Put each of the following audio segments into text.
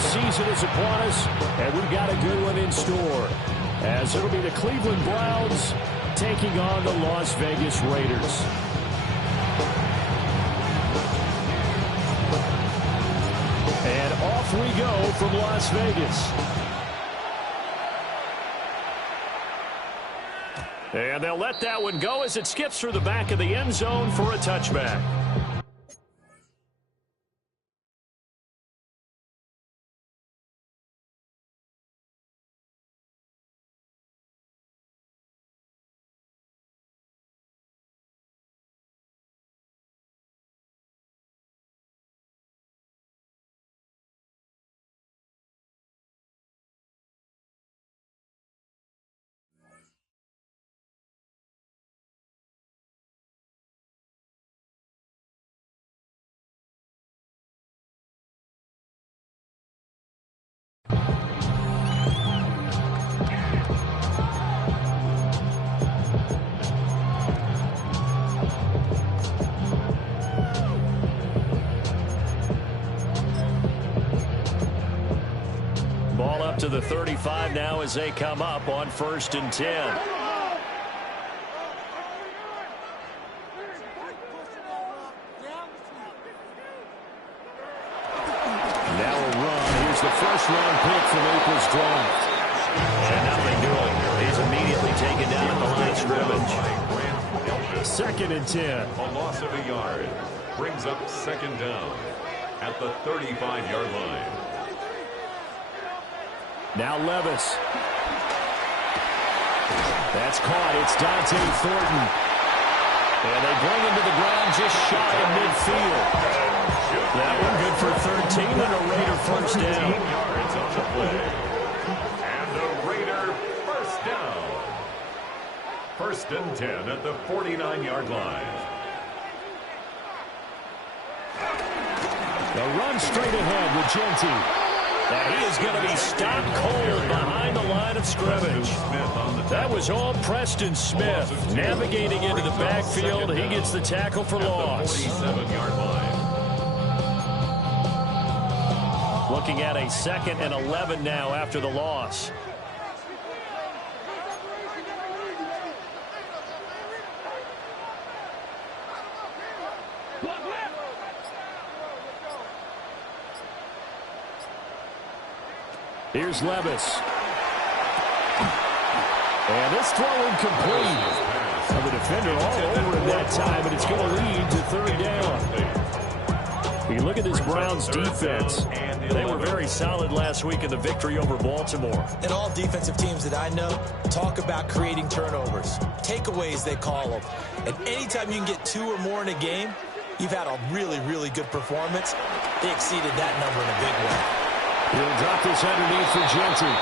football season is upon us, and we've got a good one in store, as it'll be the Cleveland Browns taking on the Las Vegas Raiders. And off we go from Las Vegas. And they'll let that one go as it skips through the back of the end zone for a touchback. Ball up to the 35 now as they come up on 1st and 10. Now a run. Here's the first-round pick from April's draft. And nothing doing. He's immediately taken down at the line of scrimmage. 2nd and 10. A loss of a yard brings up 2nd down at the 35-yard line. Now Levis. That's caught. It's Dante Thornton. And they bring him to the ground just shy of midfield. That one good for 13 and a Raider first down. Yards on the play. And a Raider first down. 1st and 10 at the 49-yard line. The run straight ahead with Genty. And he is going to be stopped cold behind the line of scrimmage. That was all Preston Smith. Navigating into the backfield, he gets the tackle for loss. 47-yard line. Looking at a 2nd and 11 now after the loss. Here's Levis. And this throw incomplete. And the defender all over him that time, and it's going to lead to 3rd down. You look at this Browns defense. They were very solid last week in the victory over Baltimore. And all defensive teams that I know talk about creating turnovers. Takeaways, they call them. And anytime you can get 2 or more in a game, you've had a really, really good performance. They exceeded that number in a big way. He'll drop this underneath for Genty.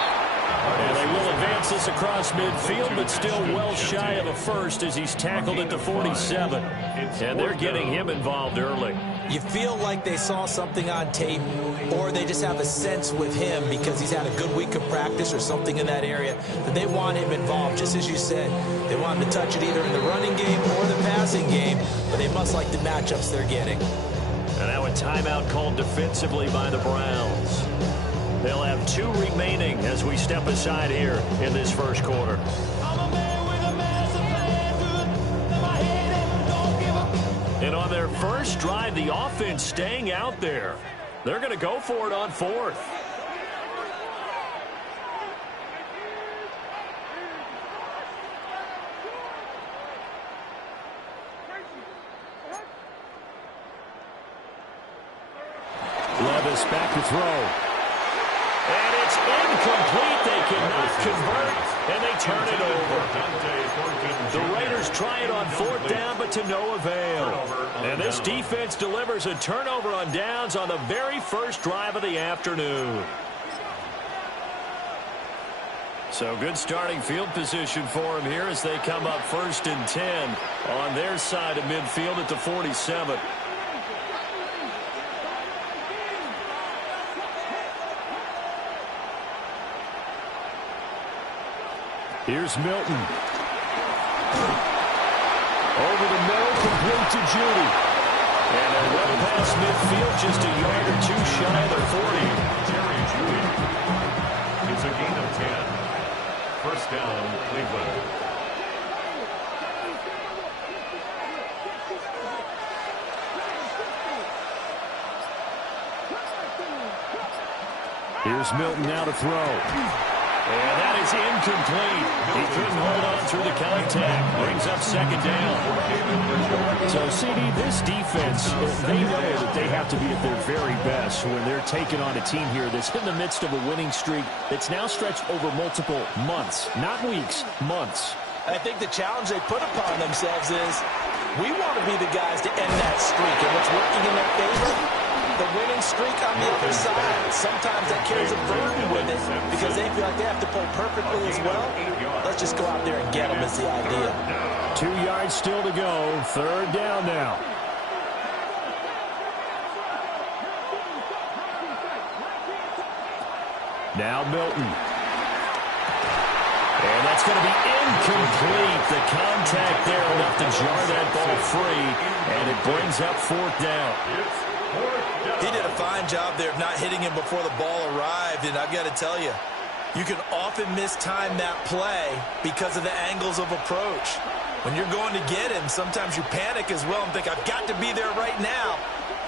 And they will advance this across midfield, but still well shy of a first as he's tackled at the 47. And they're getting him involved early. You feel like they saw something on tape, or they just have a sense with him because he's had a good week of practice or something in that area that they want him involved, just as you said. They want him to touch it either in the running game or the passing game, but they must like the matchups they're getting. And now a timeout called defensively by the Browns. They'll have 2 remaining as we step aside here in this first quarter. And on their first drive, the offense staying out there. They're going to go for it on 4th. Levis back to throw. And it's incomplete. They cannot convert, and they turn it over. The Raiders try it on 4th down, but to no avail. And this defense delivers a turnover on downs on the very first drive of the afternoon. So good starting field position for him here as they come up 1st and 10 on their side of midfield at the 47. Here's Milton. Over the middle, complete to Judy. And a run past midfield, just a yard or 2 shy of the 40. Here's Milton now to throw. And that is incomplete. He couldn't hold on through the contact. Brings up second down. So, CD, this defense, they know that they have to be at their very best when they're taking on a team here that's in the midst of a winning streak that's now stretched over multiple months. Not weeks, months. I think the challenge they put upon themselves is we want to be the guys to end that streak. And what's working in their favor? The winning streak on the other side. Sometimes that carries a burden with it because they feel like they have to pull perfectly as well. Let's just go out there and get them is the idea. 2 yards still to go. Third down now. Now Milton. And that's going to be incomplete. The contact there enough to jar that ball free. And it brings up fourth down. He did a fine job there of not hitting him before the ball arrived. And I've got to tell you, you can often mistime that play because of the angles of approach. When you're going to get him, sometimes you panic as well and think, I've got to be there right now.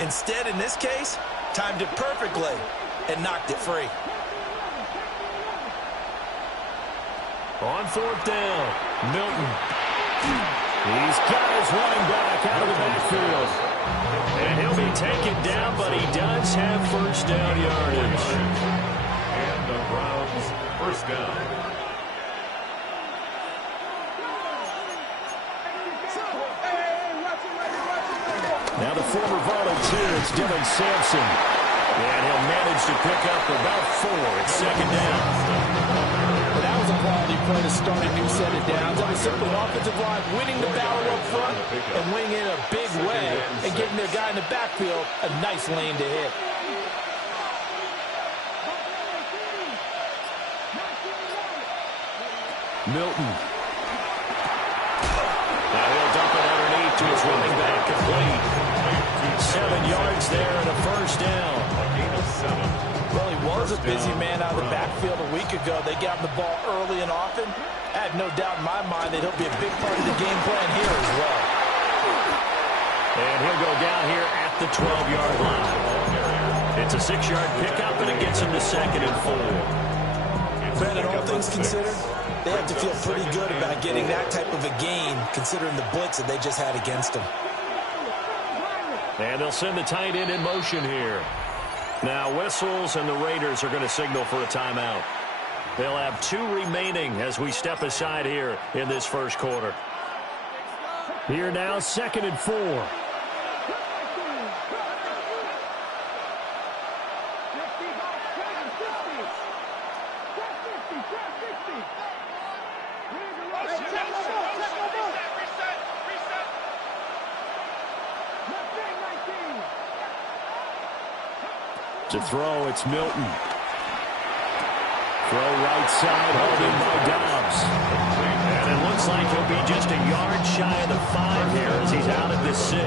Instead, in this case, timed it perfectly and knocked it free. On fourth down, Milton. He's got his running back out of the backfield. And he'll be taken down, but he does have first down yardage. And the Browns first down. Now the former volunteer, it's Dylan Sampson. And he'll manage to pick up about 4 at second down. That was a quality play to start a new set of downs. That was simply offensive line winning the battle up front and winning in a big way and getting their guy in the backfield a nice lane to hit. Milton. Now he'll dump it underneath to his running back, complete. 7 yards there and a first down. Well, he was a busy man out of the backfield a week ago. They got him the ball early and often. I have no doubt in my mind that he'll be a big part of the game plan here as well. And he'll go down here at the 12-yard line. It's a 6-yard pickup, and it gets him to second and 4. Brandon, all things considered, they have to feel pretty good about getting that type of a gain, considering the blitz that they just had against them. And they'll send the tight end in motion here. Now whistles, and the Raiders are going to signal for a timeout. They'll have 2 remaining as we step aside here in this first quarter. Here now, second and 4. To throw, it's Milton. Throw right side, hauled in by Dobbs. And it looks like he'll be just a yard shy of the 5 here as he's out at the 6.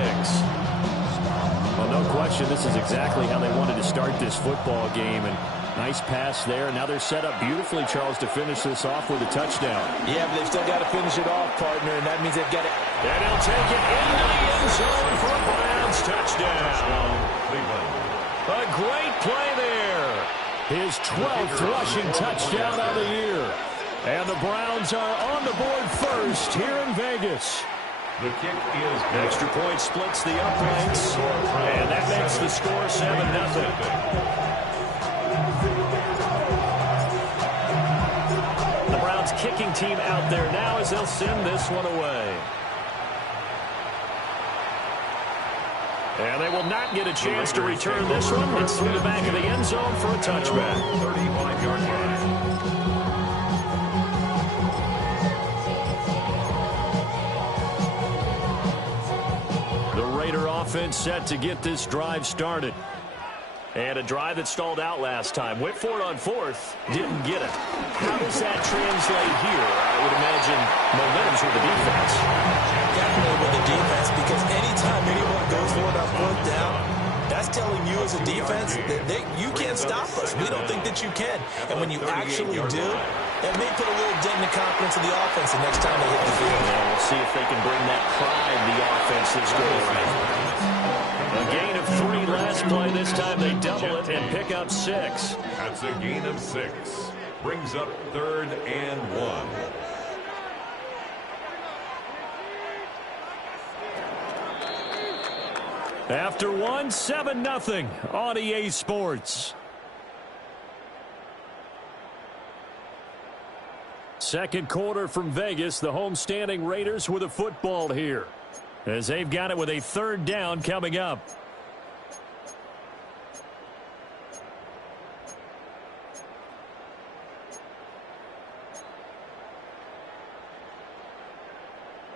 Well, no question, this is exactly how they wanted to start this football game. And nice pass there. Now they're set up beautifully, Charles, to finish this off with a touchdown. Yeah, but they've still got to finish it off, partner, and that means they've got to... And he'll take it into the end zone for a Browns touchdown. A great play there. His 12th rushing touchdown of the year. And the Browns are on the board first here in Vegas. The kick is good. Extra point splits the uprights. And that makes the score 7-0. The Browns kicking team out there now as they'll send this one away. And they will not get a chance to return this one. It's through the back of the end zone for a touchback. 35-yard line. The Raider offense set to get this drive started. And a drive that stalled out last time. Went for it on 4th. Didn't get it. How does that translate here? I would imagine momentum's with the defense. Definitely with the defense, because anytime anyone goes for it on 4th down, that's telling you as a defense that you can't stop us. We don't think that you can. And when you actually do, it may put a little dent in the confidence of the offense the next time they hit the field. And we'll see if they can bring that pride to the offense this go around. A gain of 3 left. last play. This time they double it and pick up 6. That's a gain of 6. Brings up 3rd and 1. After 1, 7-0 on EA Sports. Second quarter from Vegas. The homestanding Raiders with a football here, as they've got it with a 3rd down coming up.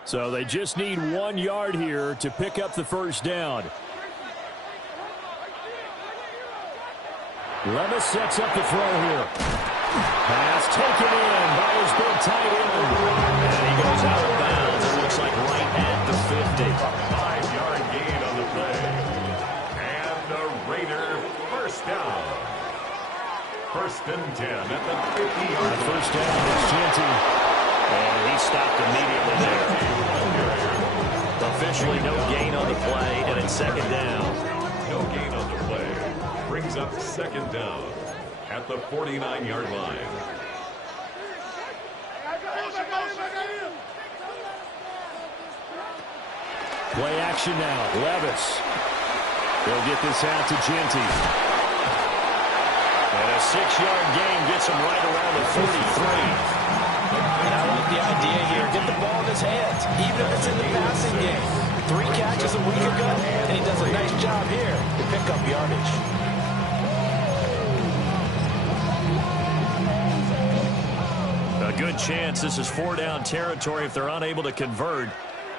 So they just need 1 yard here to pick up the 1st down. Levis sets up the throw here. Pass taken in by his big tight end. And he goes out of bounds. It looks like right at the 50. 5-yard gain on the play. And the Raider 1st down. 1st and 10 at the 50-yard line. 1st down is Jeanty. And he stopped immediately there. Officially no gain on the play, and it's 2nd down. No gain on the play. Brings up 2nd down at the 49-yard line. Play action now. Levis. They'll get this out to Jeanty. And a 6-yard gain gets him right around the 43. And I like the idea here. Get the ball in his hands, even if it's in the passing game. 3 catches a week ago, and he does a nice job here to pick up yardage. A good chance this is 4-down territory if they're unable to convert.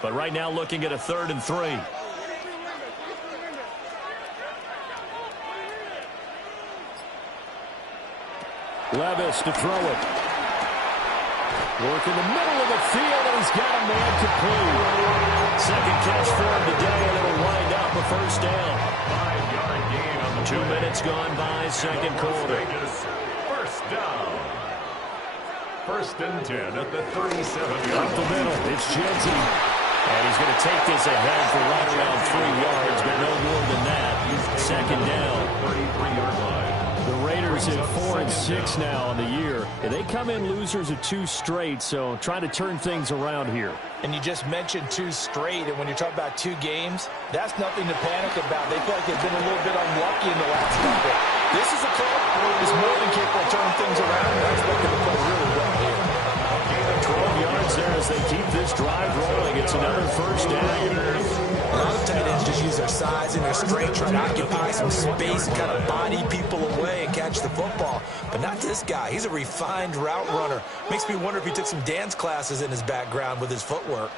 But right now looking at a 3rd and 3. Levis to throw it. Work in the middle of the field, and he's got a man complete. 2nd catch for him today, and it'll wind up a 1st down. 5-yard gain on the 2 minutes gone by, 2nd quarter. 1st down. 1st and 10 at the 37-yard Up the middle, it's Jeanty. And he's going to take this ahead for right around 3 yards, but no more than that. 2nd down. 33-yard line. The Raiders at 4-6 now on the year. And they come in losers of 2 straight, so trying to turn things around here. And you just mentioned 2 straight, and when you're talking about 2 games, that's nothing to panic about. They feel like they've been a little bit unlucky in the last couple. This is a club that's more than capable of turning things around, and I expect them to play really well here. 12 yards there as they keep this drive rolling. It's another 1st down. A lot of tight ends just use their size and their strength, try to occupy some space and kind of body people away and catch the football. But not this guy. He's a refined route runner. Makes me wonder if he took some dance classes in his background with his footwork.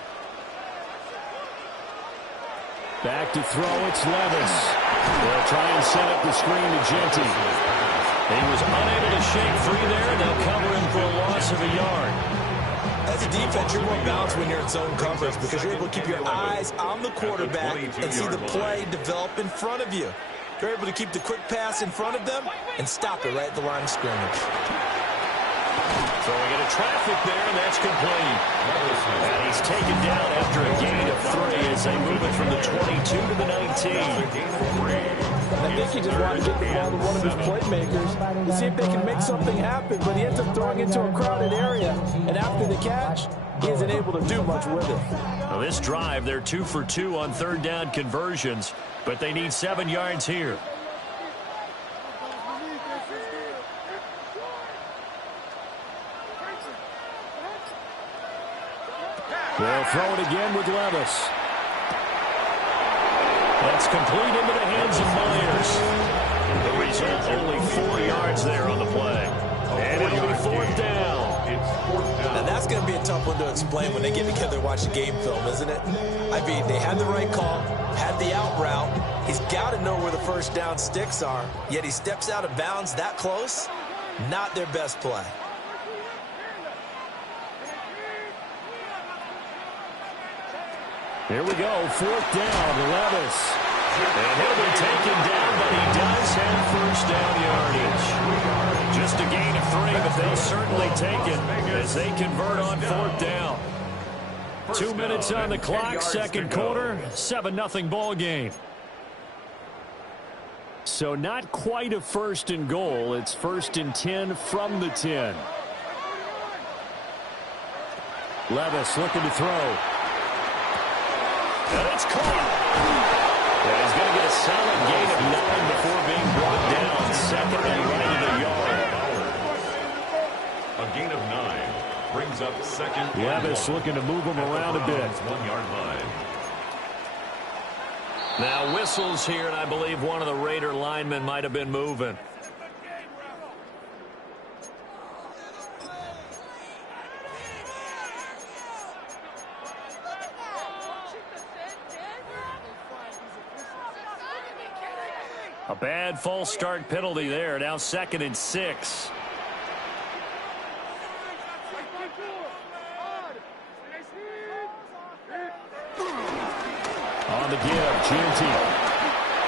Back to throw, it's Levis. They'll try and set up the screen to Jeanty. He was unable to shake free there, and they'll cover him for a loss of a yard. As a defense, you're more balanced when you're in zone coverage because you're able to keep your eyes on the quarterback and see the play develop in front of you. You're able to keep the quick pass in front of them and stop it right at the line of scrimmage. Throwing into traffic there, and that's complete. And he's taken down after a gain of 3 as they move it from the 22 to the 19. I think he just wanted to get the ball to one of his playmakers to see if they can make something happen, but he ends up throwing into a crowded area. And after the catch, he isn't able to do much with it. Well, this drive, they're 2 for 2 on 3rd down conversions, but they need 7 yards here. They'll throw it again with Levis. That's complete into the hands of Myers. The result, only 4 yards there on the play. And it'll be 4th down. It's 4th down. Now that's going to be a tough one to explain when they get together and watch the game film, isn't it? I mean, they had the right call, had the out route. He's got to know where the 1st down sticks are, yet he steps out of bounds that close. Not their best play. Here we go, 4th down, Levis. And he'll be taken down, but he does have 1st down yardage. Just a gain of 3, but they'll certainly take it as they convert on 4th down. 2 minutes on the clock, 2nd quarter, 7-0 ball game. So not quite a 1st and goal. It's 1st and 10 from the 10. Levis looking to throw. And it's caught. And he's going to get a solid gain of 9 before being brought down. 2nd and right of the yard. A gain of 9 brings up 2nd. Levis looking to move him around a bit. 1-yard line. Now whistles here, and I believe one of the Raider linemen might have been moving. A bad false start penalty there. Now 2nd and 6. On the give, Giunti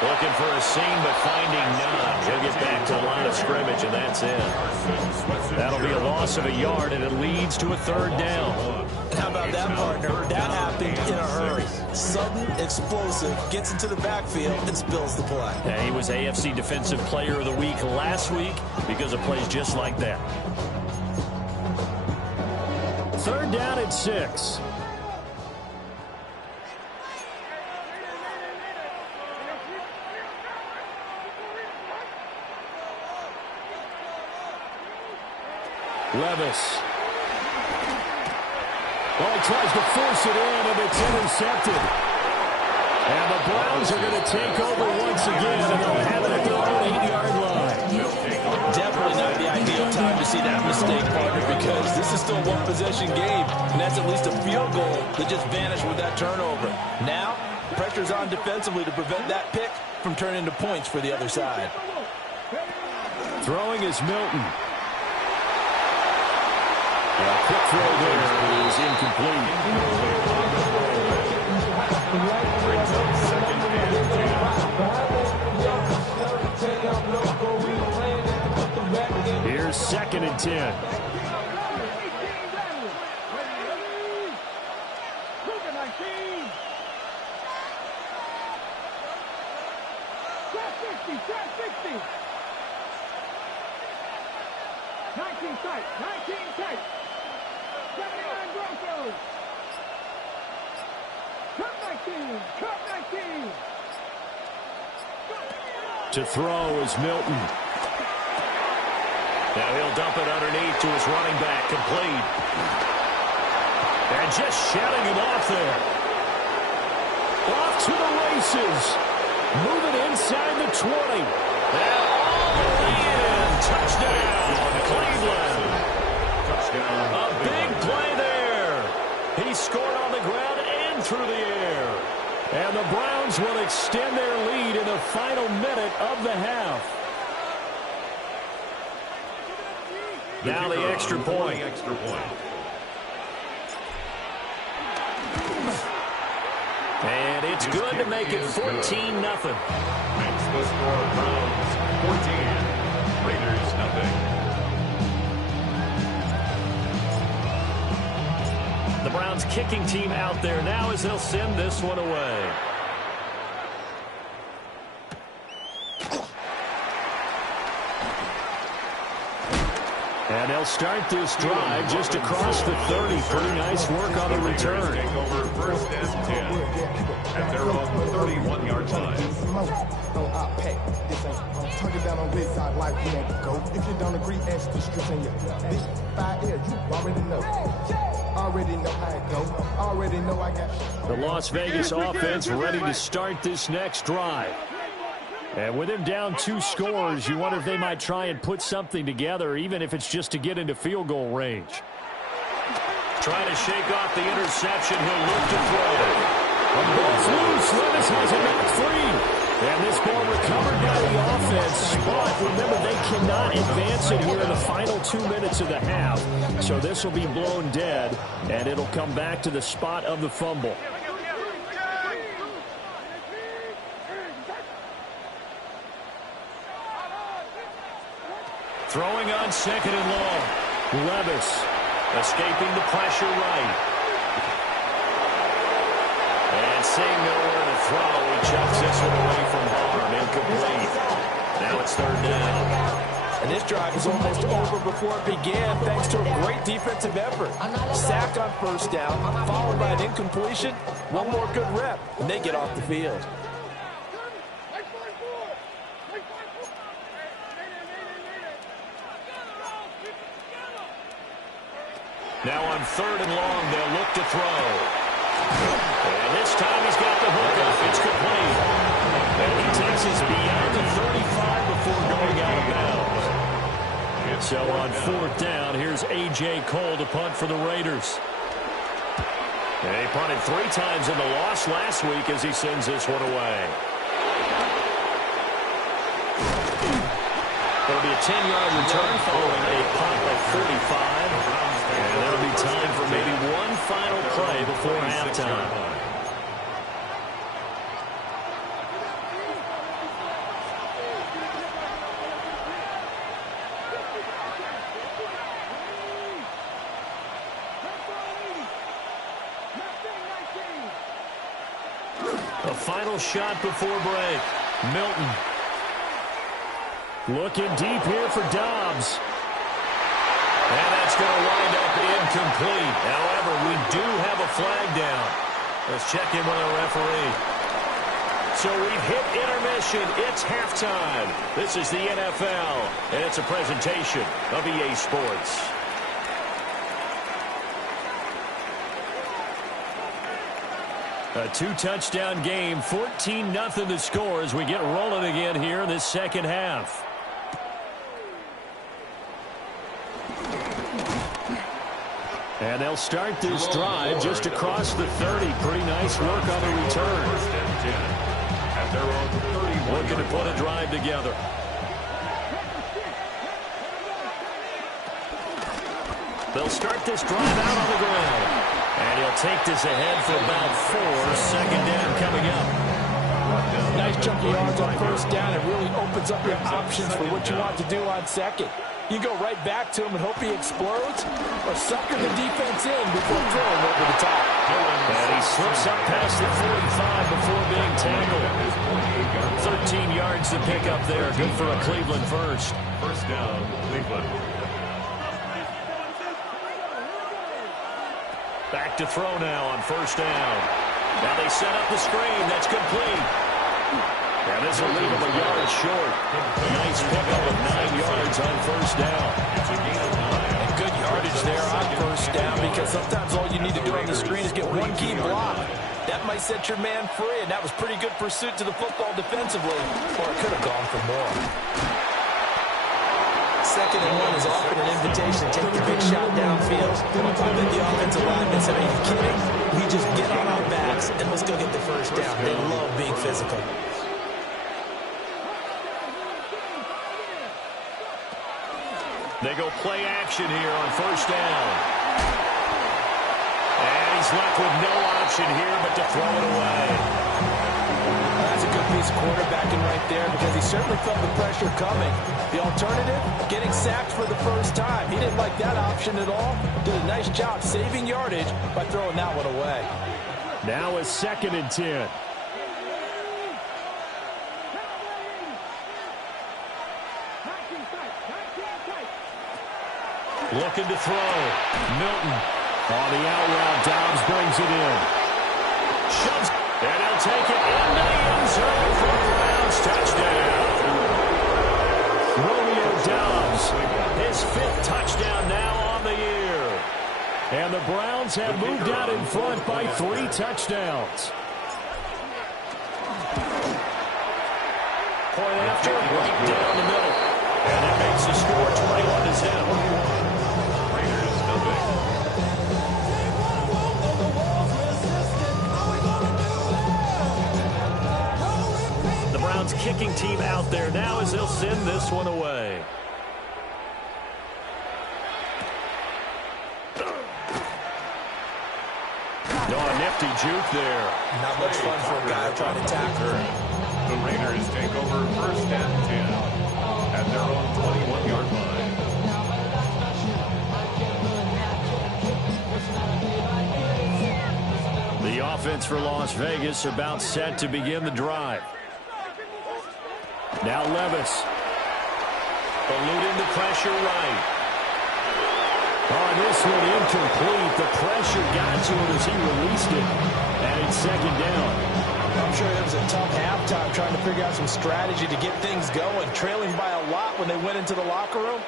looking for a seam, but finding none. He'll get back to the line of scrimmage, and that's it. That'll be a loss of a yard, and it leads to a 3rd down. How about that, partner? That happened in a hurry. Sudden, explosive, gets into the backfield, and spills the play. And he was AFC Defensive Player of the Week last week because of plays just like that. 3rd down and 6. Levis. Oh, he tries to force it in, and it's intercepted. And the Browns are going to take over once again, and they'll have it at their own 8-yard line. Definitely not the ideal time to see that mistake, partner, because this is still a one-possession game, and that's at least a field goal that just vanished with that turnover. Now, pressure's on defensively to prevent that pick from turning into points for the other side. Throwing is Milton. A quick throw there is incomplete. Brings up 2nd and 10. Here's 2nd and 10. To throw is Milton. Now he'll dump it underneath to his running back, complete. And just shutting him off there. Off to the races. Moving inside the 20. And all the way in. Touchdown, Cleveland. Touchdown. A big play there. He scored on the ground and through the air. And the Browns will extend their lead in the final minute of the half. Now the extra point. And it's good to make it 14-0. Makes the score Browns 14, Raiders nothing. The Browns kicking team out there now as they'll send this one away. And they'll start this drive just across the 30. Pretty nice work on the return. Take over 1st and 10 at their own 31-yard line. Tuck it down on this side like we ain't go. If you don't agree, ask the streets in your big 5 air. You already know. Already know how it go. Already know I got. The Las Vegas offense ready to start this next drive. And with him down 2 scores, you wonder if they might try and put something together, even if it's just to get into field goal range. Trying to shake off the interception. He'll look to throw. The ball's loose. Levis has it knocked free. And this ball recovered by the offense. But remember, they cannot advance it here in the final 2 minutes of the half. So this will be blown dead, and it'll come back to the spot of the fumble. Throwing on 2nd and long. Levis escaping the pressure right. And seeing nowhere to throw, he chucks this one away from harm. Incomplete. Now it's third down. And this drive is almost over before it began, thanks to a great defensive effort. Sack on first down, followed by an incompletion. One more good rep, and they get off the field. Now on third and long, they'll look to throw. And this time he's got the hook up. It's complete. And he takes us beyond the 35 before going out of bounds. So on fourth down, here's A.J. Cole to punt for the Raiders. And he punted 3 times in the loss last week as he sends this one away. It'll be a 10-yard return following a punt of 45. And there'll be time for maybe one final play before halftime. A final shot before break. Milton. Looking deep here for Dobbs. And that's going to wind up incomplete. However, we do have a flag down. Let's check in with our referee. So we've hit intermission. It's halftime. This is the NFL, and it's a presentation of EA Sports. A 2-touchdown game, 14-0 the score as we get rolling again here in this second half. And they'll start this drive just across the 30. Pretty nice work on the return. Looking to put a drive together. They'll start this drive out on the ground. And he'll take this ahead for about 4. Second down coming up. Nice chunky yards on first down. It really opens up your options for what you want to do on second. You go right back to him and hope he explodes, or sucker the defense in before throwing over the top. And he slips up past the 45 before being tackled. 13 yards to pick up there. Good for a Cleveland first. First down, Cleveland. Back to throw now on first down. Now they set up the screen. That's complete. And this will leave him a yard short. Nice pickup of 9 yards on first down. And good yardage there on first down, because sometimes all you need to do on the screen is get one key block. That might set your man free, and that was pretty good pursuit to the football defensively, or it could have gone for more. Second and 1 is often an invitation to take the big shot downfield. I bet the offensive linemen said, are you kidding? We just get on our backs and let's go get the first down. They love being physical. They go play action here on first down. And he's left with no option here but to throw it away. That's a good piece of quarterbacking right there, because he certainly felt the pressure coming. The alternative, getting sacked for the first time. He didn't like that option at all. Did a nice job saving yardage by throwing that one away. Now a 2nd and 10. Looking to throw. Milton on the out route. Dobbs brings it in. Shoves. And he'll take it into the end zone for a Browns touchdown. Romeo Dobbs, his 5th touchdown now on the year. And the Browns have moved out in front by 3 touchdowns. Point after, right down the middle. And that makes the score 21-0. Kicking team out there now as they'll send this one away. A nifty juke there. Not much fun for a guy trying to tackle her. The Raiders take over first and 10 at their own 21-yard line. The offense for Las Vegas about set to begin the drive. Now Levis Eluding the pressure right. On this one, incomplete. The pressure got to him as he released it. And it's second down. I'm sure it was a tough halftime trying to figure out some strategy to get things going. Trailing by a lot when they went into the locker room.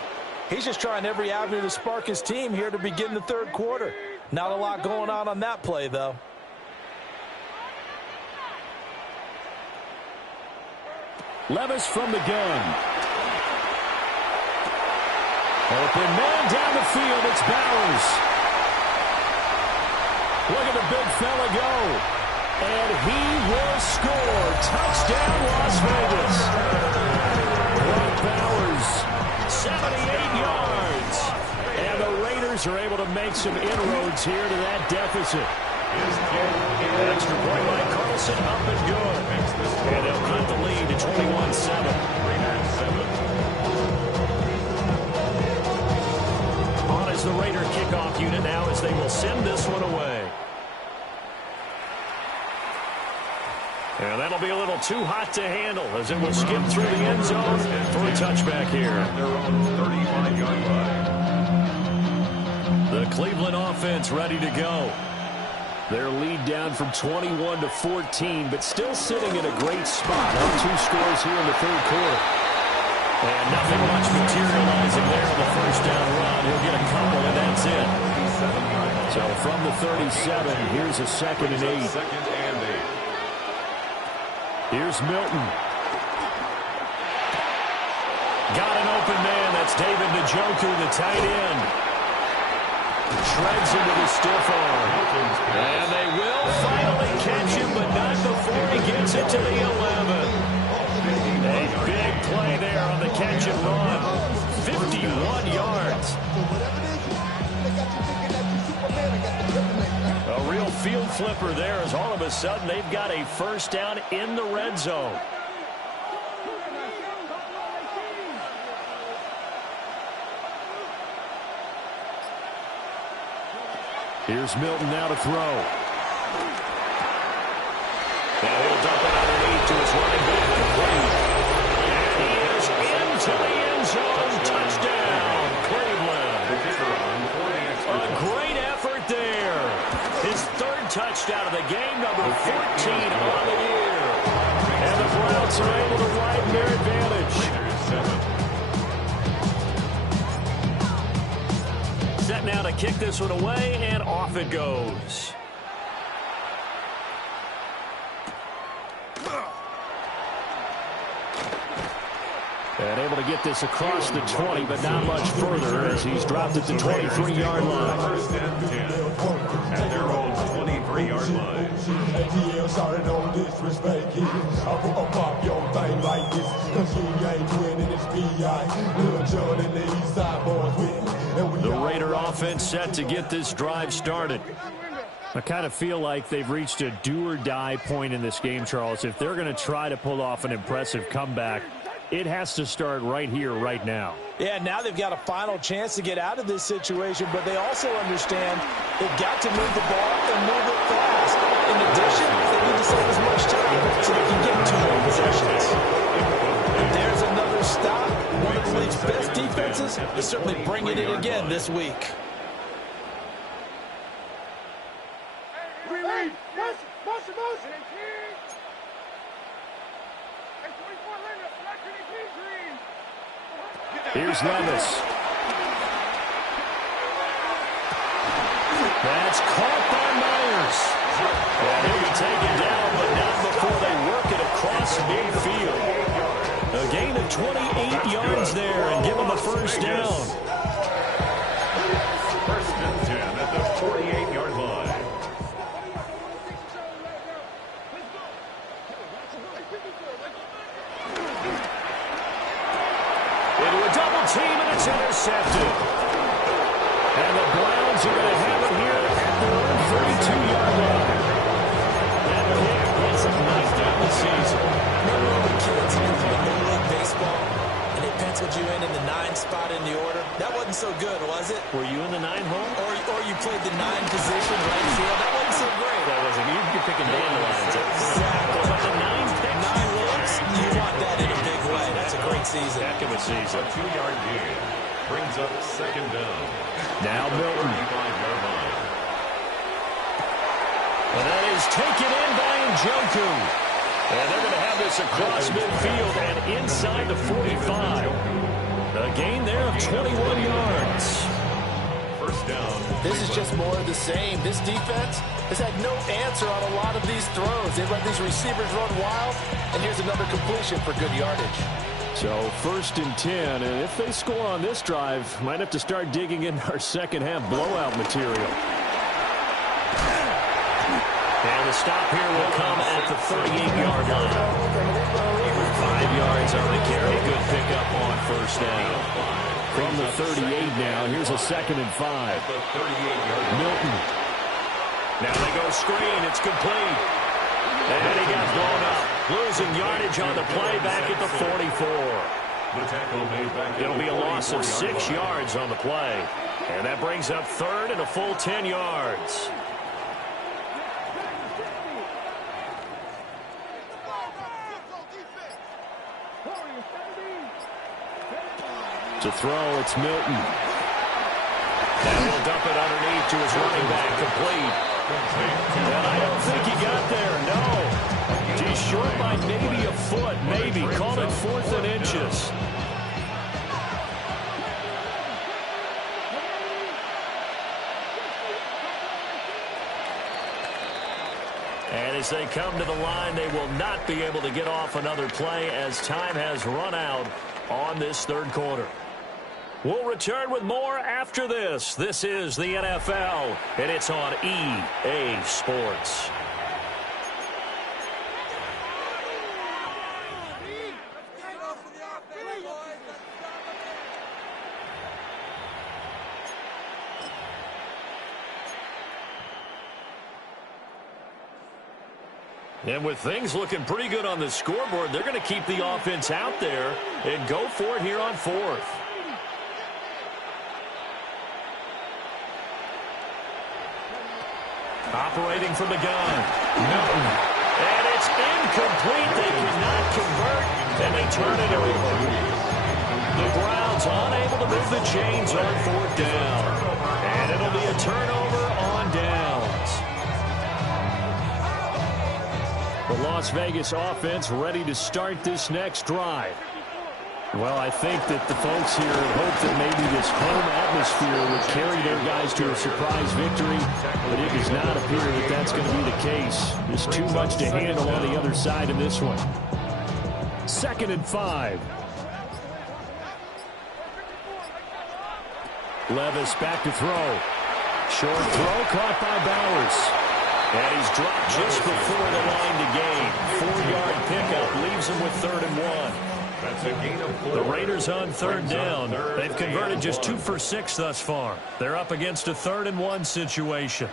He's just trying every avenue to spark his team here to begin the third quarter. Not a lot going on that play, though. Levis from the gun. Open man down the field. It's Bowers. Look at the big fella go. And he will score. Touchdown, Las Vegas. Brock Bowers, 78 yards. And the Raiders are able to make some inroads here to that deficit. Extra point by Carlson, up and good. And they'll cut the lead to 21-7. Raiders 7. On as the Raider kickoff unit now as they will send this one away. And that'll be a little too hot to handle as it will skip through the end zone for a touchback here. Their own 35-yard line. The Cleveland offense ready to go. Their lead down from 21 to 14, but still sitting in a great spot. On 2 scores here in the third quarter. And nothing much materializing there on the first down run. He'll get a couple, and that's it. So from the 37, here's a 2nd and 8. Second and 8. Here's Milton. Got an open man. That's David Njoku, the tight end. Shreds him with his stiff arm. And they will finally catch him, but not before he gets it to the 11. A big play there on the catch and run. 51 yards. A real field flipper there as all of a sudden they've got a first down in the red zone. Here's Milton now to throw. Now he'll dump it underneath to his running back. And he is into the end zone. Touchdown, Cleveland. A great effort there. His 3rd touchdown of the game, number 14 on the year. And the Browns are able to widen their advantage. Set now to kick this one away, and off it goes. And able to get this across the 20, but not much further as he's dropped it to 23-yard line. First and 10 at their own 23-yard line. ATL started on disrespect. I'll pop your thing like this, cause you ain't winning this B.I. Lil John and the East Side boys with me. The Raider offense set to get this drive started. I kind of feel like they've reached a do-or-die point in this game, Charles. If they're going to try to pull off an impressive comeback, it has to start right here, right now. Yeah, now they've got a final chance to get out of this situation, but they also understand they've got to move the ball and move it fast. In addition, they need to save as much time so they can get 2 more possessions. If there's another stop, one of the league's best defenses is certainly bringing it again this week. Here's Levis. That's caught by Myers. And he'll be taken down, but not before they work it across midfield. A gain of 28 yards there and give them a first down. First and 10 at the 48-yard line. Into a double team, and it's intercepted. And the Browns are going to have it here at their own 32-yard line. That pick gets them knocked down the season. Remember when we kids in Little League Baseball and they penciled you in the 9 spot in the order? That wasn't so good, was it? Were you in the 9 hole? Or you played the 9 position right field? That wasn't so great. That wasn't. You're picking dandelions. Exactly. But the 9 picks. 9 looks, you want that in a big way. That's a great great season. Heck of a season. A 2-yard gain brings up second down. Now Milton. 35-yard line. And that is taken in by Njoku. And they're going to have this across midfield and inside the 45. A gain there of 21 yards. First down. This is just more of the same. This defense has had no answer on a lot of these throws. They've let these receivers run wild, and here's another completion for good yardage. So 1st and 10, and if they score on this drive, might have to start digging in our second half blowout material. And the stop here will come at the 38-yard line. 5 yards on the carry. Good pickup on first down. From the 38 now, here's a 2nd and 5. Milton. Now they go screen. It's complete. And he got blown up. Losing yardage on the play back at the 44. It'll be a loss of 6 yards on the play. And that brings up 3rd and a full 10 yards. To throw, it's Milton. And he'll dump it underneath to his running back, complete. And I don't think he got there, no. He's short by maybe a foot, maybe. Call it 4th and inches. And as they come to the line, they will not be able to get off another play as time has run out on this 3rd quarter. We'll return with more after this. This is the NFL, and it's on EA Sports. And with things looking pretty good on the scoreboard, they're going to keep the offense out there and go for it here on 4th. Operating from the gun. Milton. And it's incomplete. They cannot convert, and they turn it over. The Browns unable to move the chains on 4th down. And it'll be a turnover on downs. The Las Vegas offense ready to start this next drive. Well, I think that the folks here hope that maybe this home atmosphere would carry their guys to a surprise victory, but it does not appear that that's going to be the case. There's too much to handle on the other side in this one. 2nd and 5. Levis back to throw. Short throw caught by Bowers. And he's dropped just before the line to gain. 4-yard pickup leaves him with 3rd and 1. That's a gain of 4. The Raiders on 3rd down. They've converted just 2 for 6 thus far. They're up against a 3rd and 1 situation.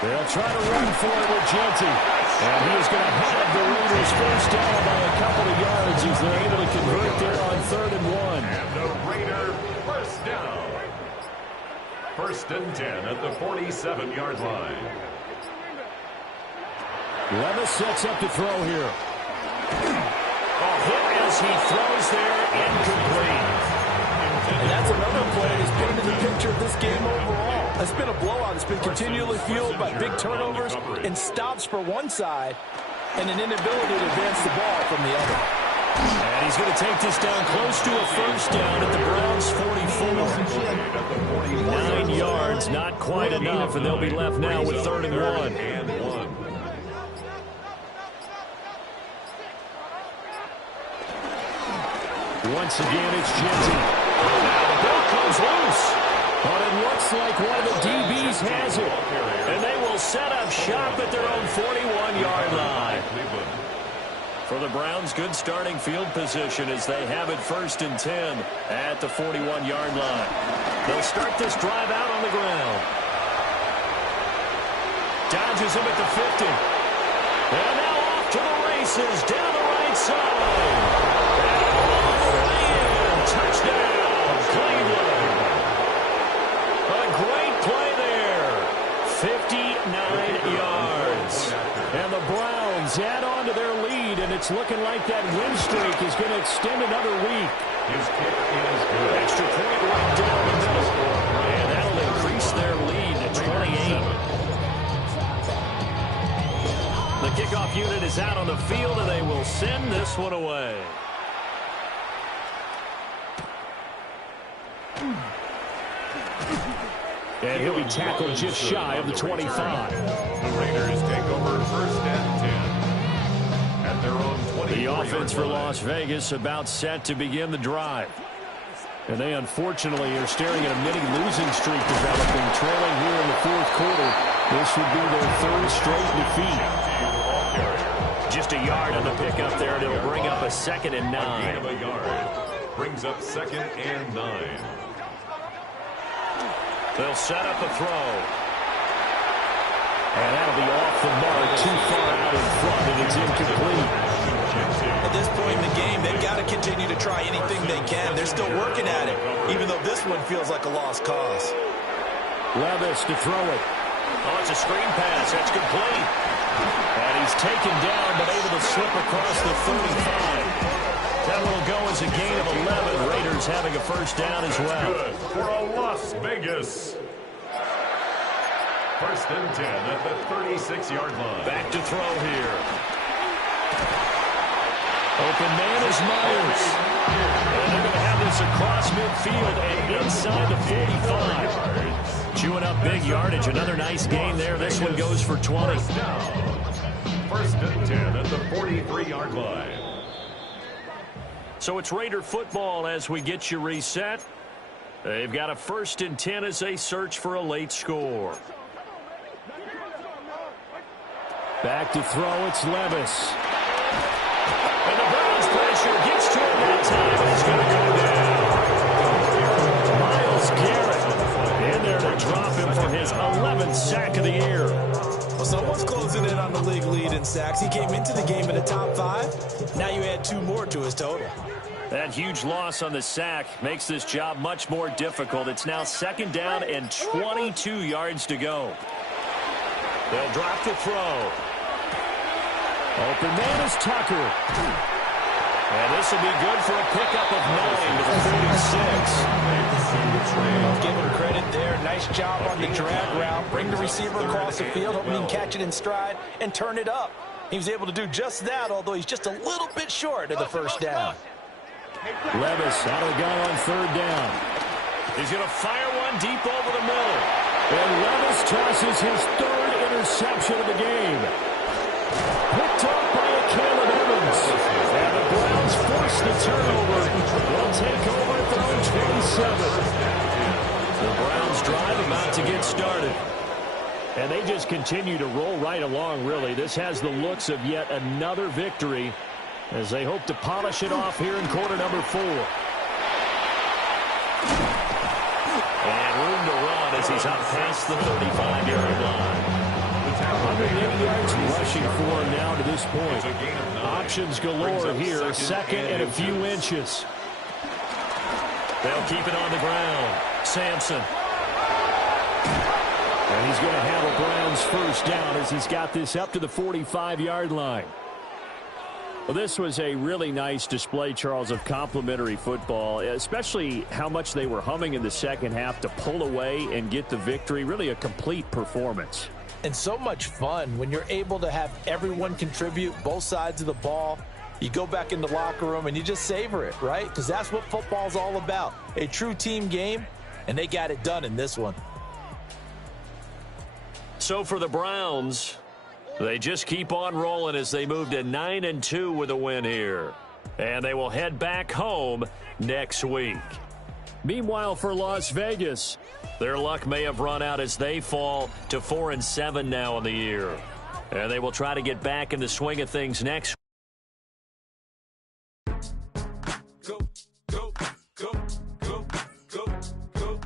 They'll try to run for it with Genty. And he is going to have the Raiders first down by a couple of yards as they're able to convert there on 3rd and 1. And the Raider first down. 1st and 10 at the 47-yard line. Levis sets up to throw here. A hit as he throws there, incomplete. And that's another play that's painted the picture of this game overall. It's been a blowout. It's been continually fueled by big turnovers and stops for one side and an inability to advance the ball from the other. And he's going to take this down close to a first down at the Browns' 44. 9 yards, not quite enough, and they'll be left now with 3rd and 1. Once again, it's Genty. Now the ball comes loose. But it looks like one of the DBs has it. And they will set up shop at their own 41-yard line. For the Browns, good starting field position as they have it 1st and 10 at the 41-yard line. They'll start this drive out on the ground. Dodges him at the 50. And now off to the races down the right side. Touchdown, Cleveland. A great play there. 59 yards. And the Browns it's looking like that win streak is going to extend another week. His kick is good. Extra point right down the middle. And that'll increase their lead to 28. The kickoff unit is out on the field, and they will send this one away. And he'll be tackled just shy of the 25. The Raiders take over 1st and 10. At their own 20. The offense for Las Vegas about set to begin the drive. And they unfortunately are staring at a mini losing streak developing, trailing here in the 4th quarter. This would be their 3rd straight defeat. Just a yard on the pickup there, and it'll bring up a 2nd and 9. A gain of a yard. Brings up 2nd and 9. They'll set up a throw. And that'll be off the mark, too far out in front, and it's incomplete. At this point in the game, they've got to continue to try anything they can. They're still working at it, even though this one feels like a lost cause. Levis to throw it. Oh, it's a screen pass. That's complete. And he's taken down, but able to slip across the 35. That will go as a gain of 11. Raiders having a 1st down as well. Good for a Las Vegas. 1st and 10 at the 36-yard line. Back to throw here. Open man is Myers. And they're going to have this across midfield and inside the 45. Chewing up big yardage. Another nice gain there. This one goes for 20. 1st down. 1st and 10 at the 43-yard line. So it's Raider football as we get you reset. They've got a 1st and 10 as they search for a late score. Back to throw, it's Levis. And the Browns pressure gets to him that time, and he's going to go down. Myles Garrett in there to drop him for his 11th sack of the year. Well, someone's closing in on the league lead in sacks. He came into the game in the top 5. Now you add 2 more to his total. That huge loss on the sack makes this job much more difficult. It's now 2nd down and 22 yards to go. They'll drop the throw. Open man is Tucker. And this will be good for a pickup of 9 to the 46. Give him credit there. Nice job on the drag route. Bring the receiver across the field. Hope he can catch it in stride and turn it up. He was able to do just that, although he's just a little bit short of the 1st down. Levis out of the gun on 3rd down. He's going to fire one deep over the middle. And Levis tosses his 3rd interception of the game. Picked up by Caleb Evans. And the Browns force the turnover. They'll take over at their own 27. The Browns drive about to get started. And they just continue to roll right along, really. This has the looks of yet another victory as they hope to polish it off here in quarter number 4. And room to run as he's up past the 35-yard line. 180 yards rushing for him now to this point. Options galore here, 2nd and a few inches. They'll keep it on the ground. Sampson. And he's going to have a Browns 1st down as he's got this up to the 45-yard line. Well, this was a really nice display, Charles, of complimentary football, especially how much they were humming in the 2nd half to pull away and get the victory. Really a complete performance. And so much fun when you're able to have everyone contribute, both sides of the ball. You go back in the locker room and you just savor it, right? Because that's what football's all about. A true team game, and they got it done in this one. So for the Browns, they just keep on rolling as they move to 9-2 with a win here. And they will head back home next week. Meanwhile, for Las Vegas, their luck may have run out as they fall to 4-7 now in the year. And they will try to get back in the swing of things next